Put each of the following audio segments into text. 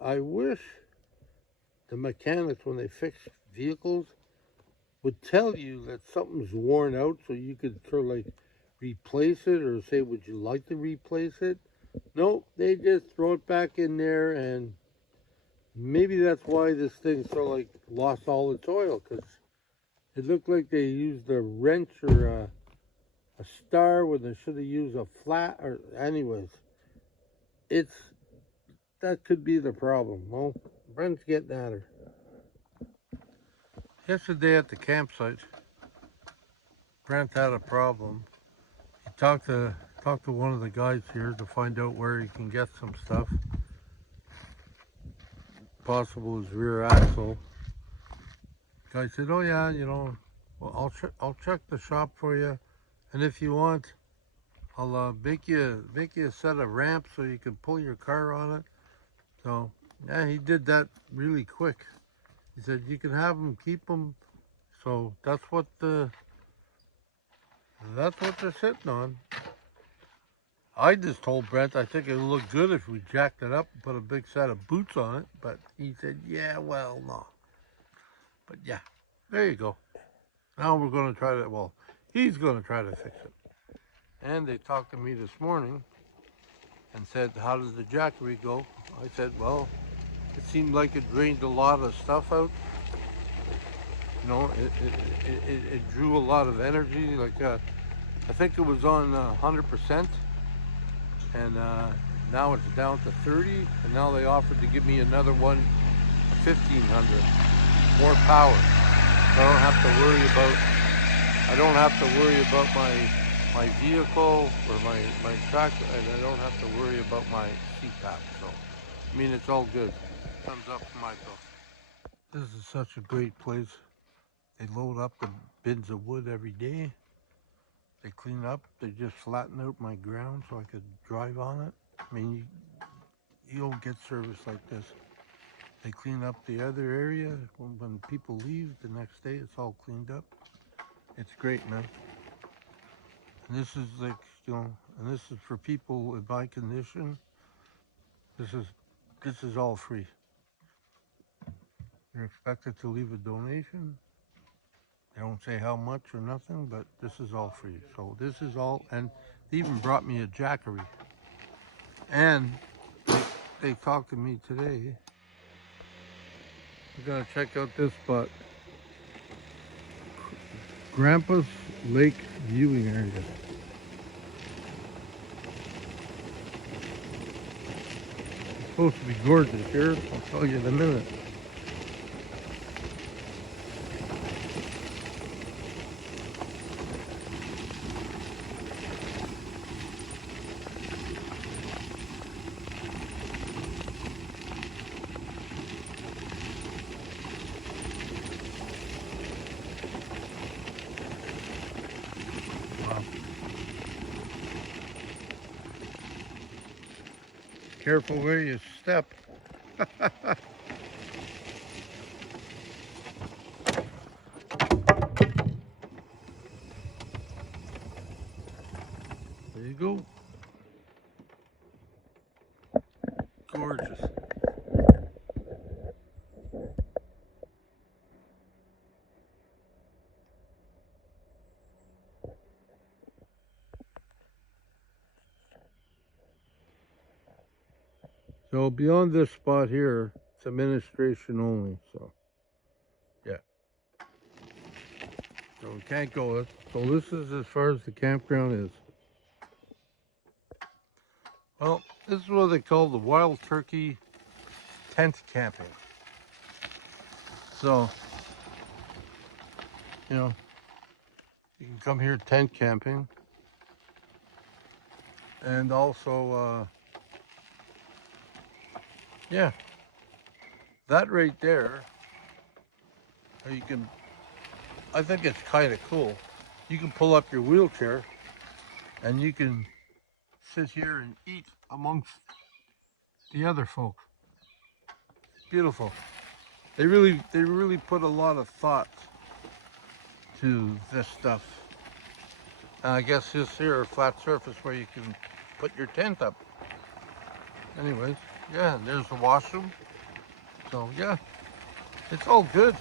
I wish the mechanics, when they fix vehicles, would tell you that something's worn out so you could sort of like replace it or say, would you like to replace it? Nope, they just throw it back in there, and maybe that's why this thing sort of like lost all its oil, because it looked like they used a wrench or a star when they should have used a flat. Or anyways, it's that could be the problem. Well, Brent's getting at her. Yesterday at the campsite, Brent had a problem. He talked to one of the guys here to find out where he can get some stuff. Possible his rear axle. The guy said, "Oh yeah, well, I'll check the shop for you, and if you want, I'll make you a set of ramps so you can pull your car on it." So yeah, he did that really quick. He said you can have them, keep them. So that's what they're sitting on. I just told Brent I think it would look good if we jacked it up and put a big set of boots on it, but he said, yeah, well, no. But yeah, there you go. Now we're going to try to, well, he's going to try to fix it. And they talked to me this morning and said, how does the jackery go? I said, well, it seemed like it drained a lot of stuff out. You know, it drew a lot of energy. Like, I think it was on 100%. And now it's down to 30, and now they offered to give me another one, 1,500, more power. So I don't have to worry about my vehicle or my tractor, and I don't have to worry about my CPAP. So, I mean, it's all good. Thumbs up for my bill. This is such a great place. They load up the bins of wood every day. They clean up, they just flatten out my ground so I could drive on it. I mean, you don't get service like this. They clean up the other area. When people leave the next day, it's all cleaned up. It's great, man. And this is like, and this is for people in my condition. This is all free. You're expected to leave a donation. They don't say how much or nothing, but this is all free. So this is all, and they even brought me a jackery. And they talked to me today. We're gonna check out this spot. Grandpa's Lake Viewing Area. It's supposed to be gorgeous here. I'll tell you in a minute. Careful where you step. There you go. Gorgeous. So beyond this spot here, it's administration only, so yeah. So we can't go. So this is as far as the campground is. Well, this is what they call the wild turkey tent camping. So, you can come here tent camping. And also, yeah, that right there, I think it's kind of cool. You can pull up your wheelchair and you can sit here and eat amongst the other folk. Beautiful. They really put a lot of thought to this stuff. I guess this here a flat surface where you can put your tent up. Anyways, yeah, there's the washroom. So yeah, it's all good.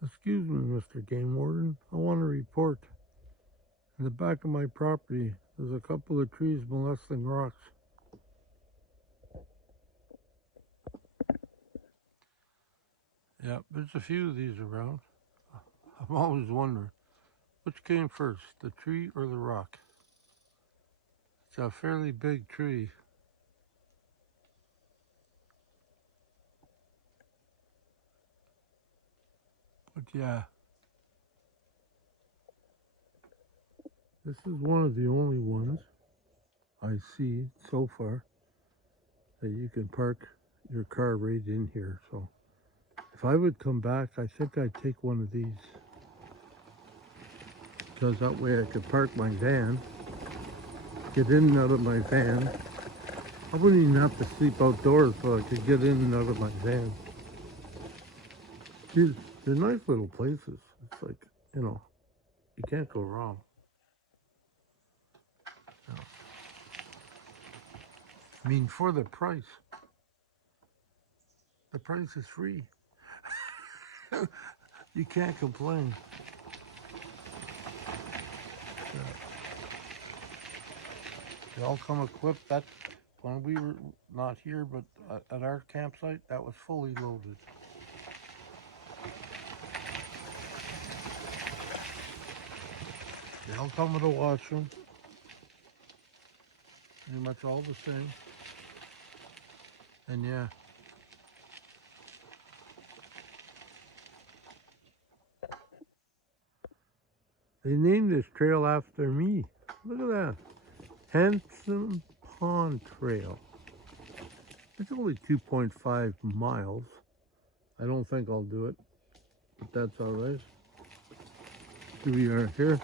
Excuse me, Mr. Game Warden. I want to report. In the back of my property, there's a couple of trees molesting rocks. Yeah, there's a few of these around. I'm always wondering, which came first, the tree or the rock? It's a fairly big tree. But yeah, this is one of the only ones I see so far that you can park your car right in here. So if I would come back, I think I'd take one of these, because that way I could park my van, get in and out of my van. I wouldn't even have to sleep outdoors, so I could get in and out of my van. They're nice little places. It's like, you know, you can't go wrong. No. I mean, for the price is free. You can't complain. Yeah. They all come equipped. That when we were not here, but at our campsite, that was fully loaded. They all come with a washroom. Pretty much all the same. And yeah. They named this trail after me. Look at that. Handsome Pond Trail. It's only 2.5 miles. I don't think I'll do it, but that's all right. Here we are here.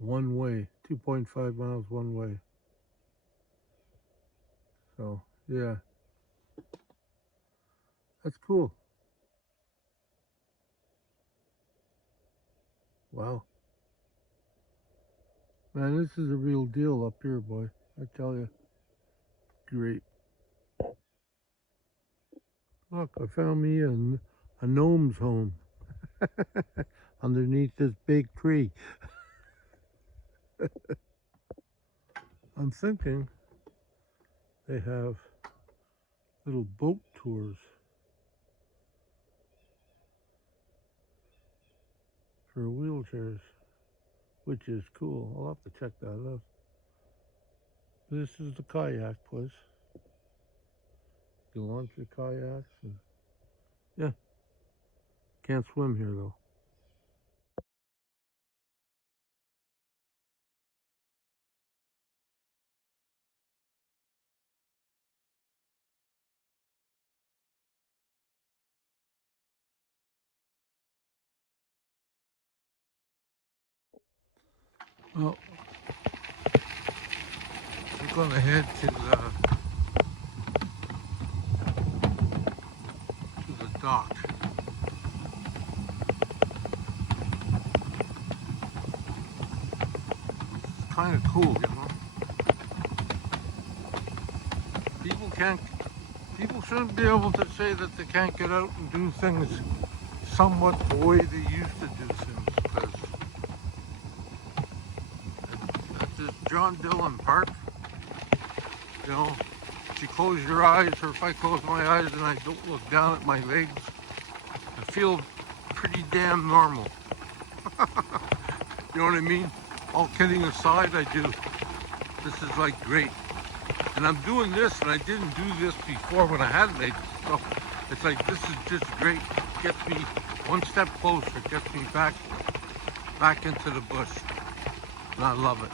One way, 2.5 miles one way. So, yeah. That's cool. Wow. Man, this is a real deal up here, boy. I tell you. Great. Look, I found me a gnome's home underneath this big tree. I'm thinking they have little boat tours for wheelchairs, which is cool. I'll have to check that out. This is the kayak place. You can launch your kayaks and yeah. Can't swim here though. Well, we're going to head to the dock. It's kind of cool, you know. People shouldn't be able to say that they can't get out and do things somewhat the way they used to do things, because John Dillon Park. You know, if you close your eyes, or if I close my eyes and I don't look down at my legs, I feel pretty damn normal. You know what I mean? All kidding aside, I do. This is like great. And I'm doing this, and I didn't do this before when I had legs. So it's like, this is just great. Gets me one step closer, gets me back into the bush. And I love it.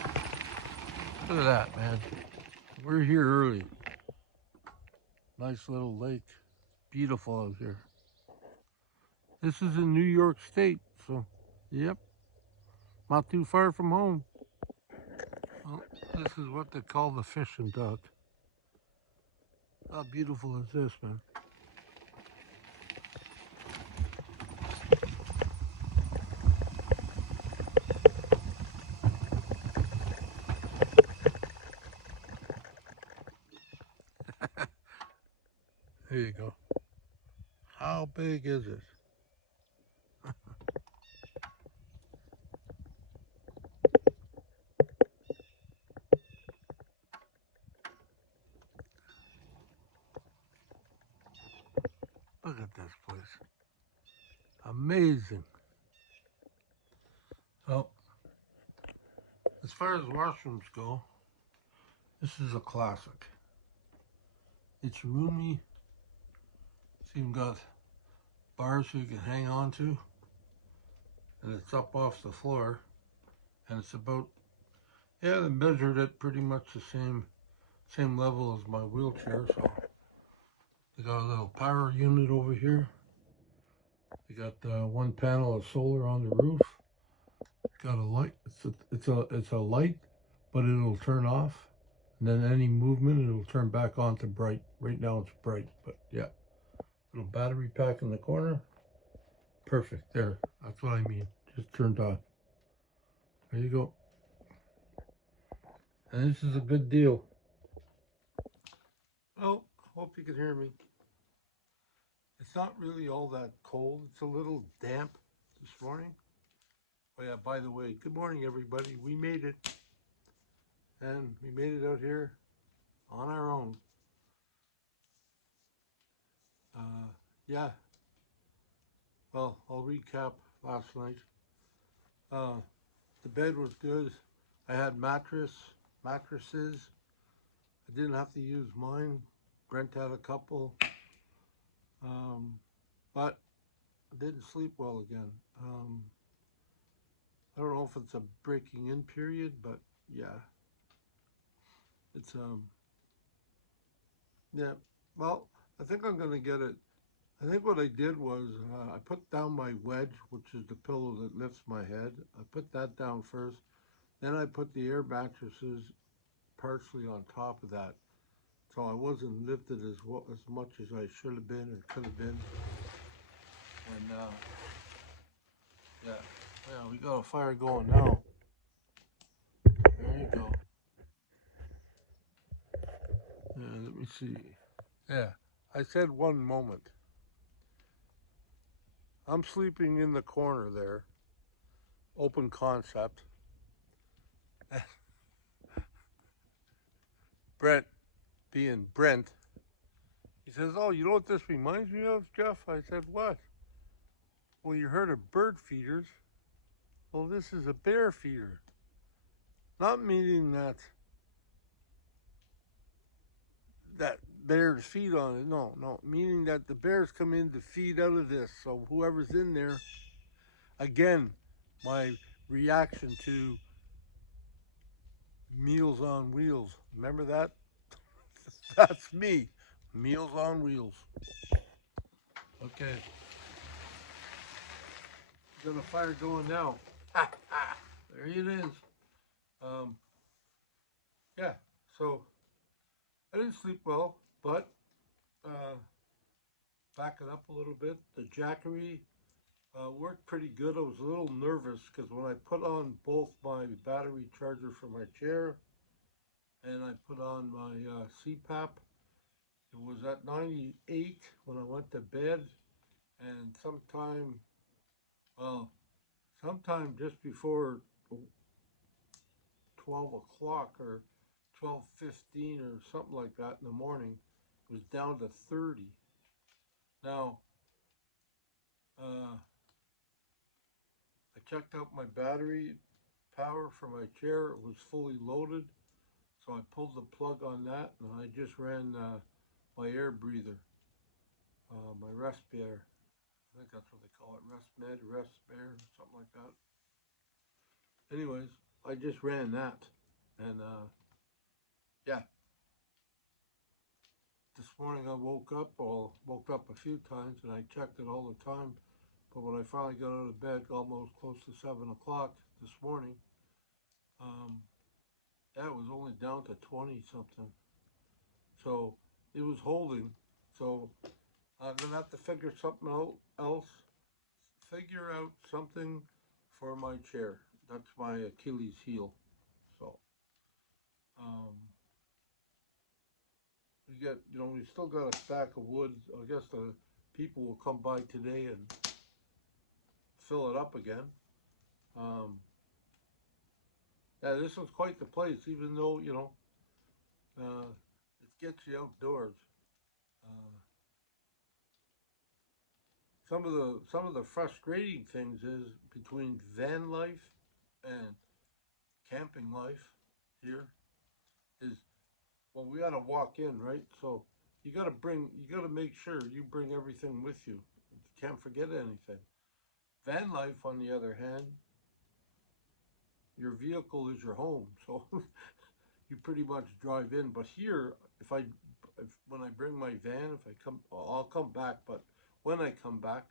Look at that, man. We're here early. Nice little lake. Beautiful out here. This is in New York State, so yep. Not too far from home. Well, this is what they call the fishing dock. How beautiful is this, man? There you go. How big is it? Look at this place. Amazing. Well, as far as washrooms go, this is a classic. It's roomy. It's even got bars you can hang on to. And it's up off the floor. And it's about, yeah, they measured it pretty much the same level as my wheelchair. So they got a little power unit over here. They got one panel of solar on the roof. Got a light. It's a light, but it'll turn off, and then any movement it'll turn back on to bright. Right now it's bright, but yeah, little battery pack in the corner. Perfect. There. That's what I mean. Just turned on. There you go. And this is a good deal. Oh, hope you can hear me. It's not really all that cold. It's a little damp this morning. Oh yeah, by the way, good morning everybody. We made it. And we made it out here on our own. Yeah, well, I'll recap last night. Uh, the bed was good. I had mattresses. I didn't have to use mine. Brent had a couple. But I didn't sleep well again. I don't know if it's a breaking in period, but yeah, it's yeah. Well, I think I'm gonna get it. I think what I did was I put down my wedge, which is the pillow that lifts my head. I put that down first. Then I put the air mattresses partially on top of that. So I wasn't lifted as much as I should have been or could have been. And yeah, yeah, we got a fire going now. There you go. Yeah, let me see. Yeah, I said one moment. I'm sleeping in the corner there, open concept. Brent, being Brent, he says, "Oh, you know what this reminds me of, Jeff?" I said, "What?" "Well, you heard of bird feeders. Well, this is a bear feeder. Not meaning that bears feed on it. No, no. Meaning that the bears come in to feed out of this. So whoever's in there, again, my reaction to Meals on Wheels. Remember that? That's me. Meals on Wheels. Okay. Got a fire going now. There it is. Um, yeah. So I didn't sleep well, but uh, back it up a little bit. The Jackery worked pretty good. I was a little nervous because when I put on both my battery charger for my chair and I put on my CPAP, it was at 98 when I went to bed, and well, sometime just before 12 o'clock or 12:15 or something like that in the morning. It was down to 30. Now, uh, I checked out my battery power for my chair. It was fully loaded. So I pulled the plug on that and I just ran my air breather, my Respire. I think that's what they call it, RestMed, Respire, something like that. Anyways, I just ran that. And yeah, this morning I woke up a few times and I checked it all the time. But when I finally got out of bed, almost close to 7 o'clock this morning, um, yeah, it was only down to 20 something. So it was holding. So I'm gonna have to figure something out else. Figure out something for my chair. That's my Achilles heel. So um, we still got a stack of wood. I guess the people will come by today and fill it up again. Um, yeah, this was quite the place. Even though it gets you outdoors. Uh, some of the frustrating things is between van life and camping life here is, well, we got to walk in, right? So you got to make sure you bring everything with you. You can't forget anything. Van life, on the other hand, your vehicle is your home, so you pretty much drive in. But here, if when I bring my van, if I come, I'll come back. But when I come back,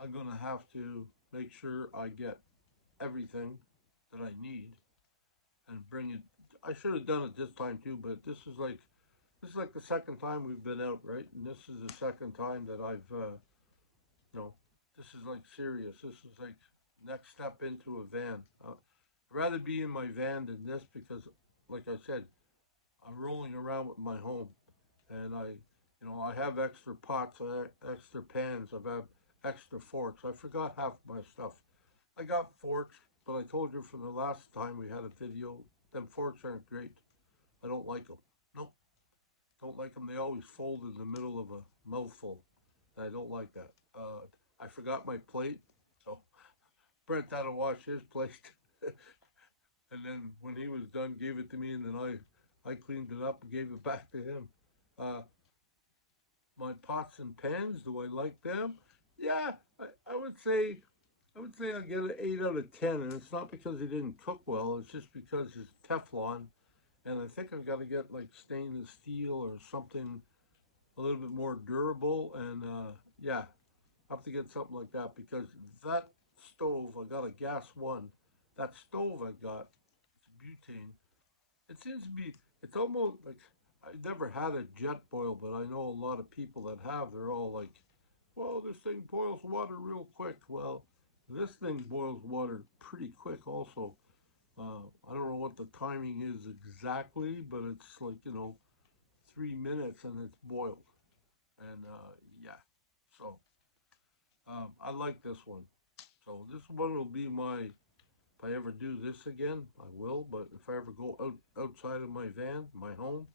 I'm gonna have to make sure I get everything that I need and bring it. I should have done it this time too, but this is like the second time we've been out, right? And this is the second time that I've, this is like serious. This is like next step into a van. I'd rather be in my van than this because, like I said, I'm rolling around with my home, and I have extra pots, extra pans, I have extra forks. I forgot half my stuff. I got forks, but I told you from the last time we had a video, them forks aren't great. I don't like them. Nope. Don't like them. They always fold in the middle of a mouthful. I don't like that. I forgot my plate, so Brent had to wash his plate. And then when he was done, gave it to me, and then I cleaned it up and gave it back to him. Uh, my pots and pans, do I like them? Yeah, I would say I get an 8 out of 10, and it's not because he didn't cook well. It's just because it's Teflon, and I think I've got to get like stainless steel or something a little bit more durable. And yeah, I have to get something like that because that stove, I got a gas one. That stove I got, it's butane. It seems to be, it's almost like, I've never had a jet boil, but I know a lot of people that have. They're all like, well, this thing boils water real quick. Well, this thing boils water pretty quick also. I don't know what the timing is exactly, but it's like, 3 minutes and it's boiled. And yeah, so I like this one. So this one will be if I ever do this again, I will. But if I ever go outside of my van, my home,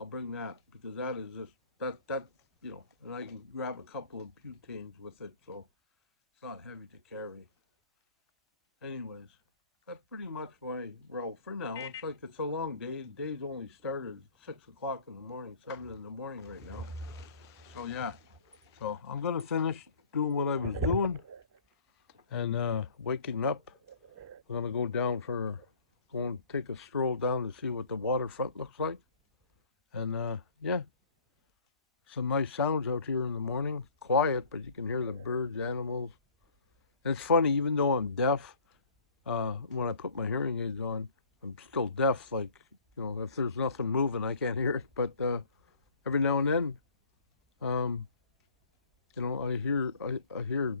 I'll bring that because that is just that and I can grab a couple of butanes with it, so it's not heavy to carry. Anyways, that's pretty much my roll for now. It's like it's a long day. The day's only started 6 o'clock in the morning, 7 in the morning right now. So yeah, so I'm gonna finish doing what I was doing and waking up. I'm gonna go and take a stroll down to see what the waterfront looks like. And yeah, some nice sounds out here in the morning. Quiet, but you can hear the birds, animals. And it's funny, even though I'm deaf, when I put my hearing aids on, I'm still deaf. Like, if there's nothing moving, I can't hear it. But every now and then, um, I hear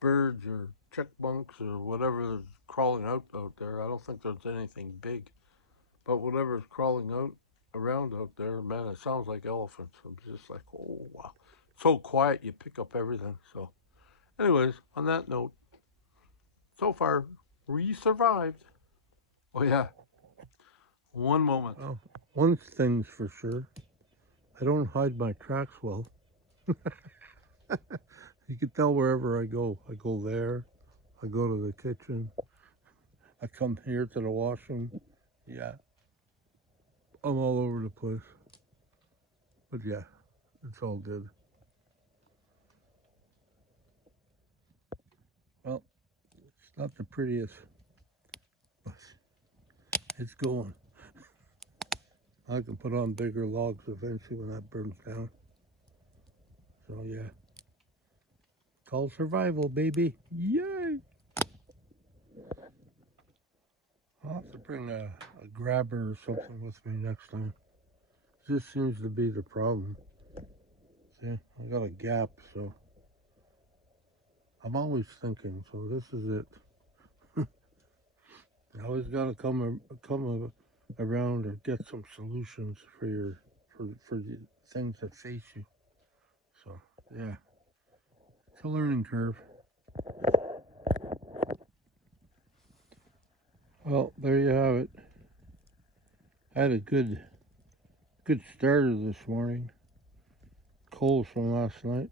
birds or chickmunks or whatever is crawling out there. I don't think there's anything big, but whatever's crawling out around out there, man, it sounds like elephants. I'm just like, oh wow, so quiet, you pick up everything. So, anyways, on that note, so far we survived. Oh yeah. One moment. Well, one thing's for sure. I don't hide my tracks well. You can tell wherever I go. I go there. I go to the kitchen. I come here to the washroom. Yeah. I'm all over the place. But yeah, it's all good. Well, it's not the prettiest, but it's going. I can put on bigger logs eventually when that burns down. So yeah. Call survival, baby. Yay! I'll have to bring a grabber or something with me next time. This seems to be the problem. See, I got a gap, so I'm always thinking. So this is it. You always got to come around or get some solutions for the things that face you. So yeah, it's a learning curve. Well, there you have it. I had a good starter this morning. Coals from last night.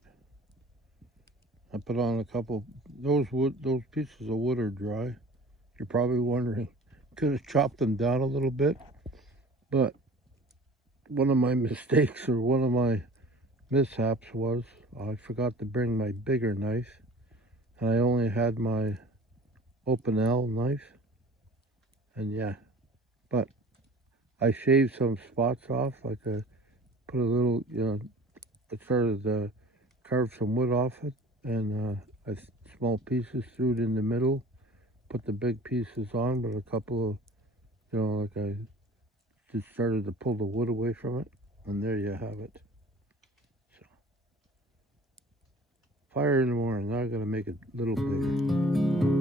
I put on a couple. Those pieces of wood are dry. You're probably wondering, could have chopped them down a little bit, but one of my mistakes or one of my mishaps was I forgot to bring my bigger knife, and I only had my open L knife, and yeah, but I shaved some spots off, like I put a little, I started to carve some wood off it, and small pieces, threw it in the middle, put the big pieces on, but a couple of, like I just started to pull the wood away from it, and there you have it. So, fire in the morning. Now I gotta make it a little bigger.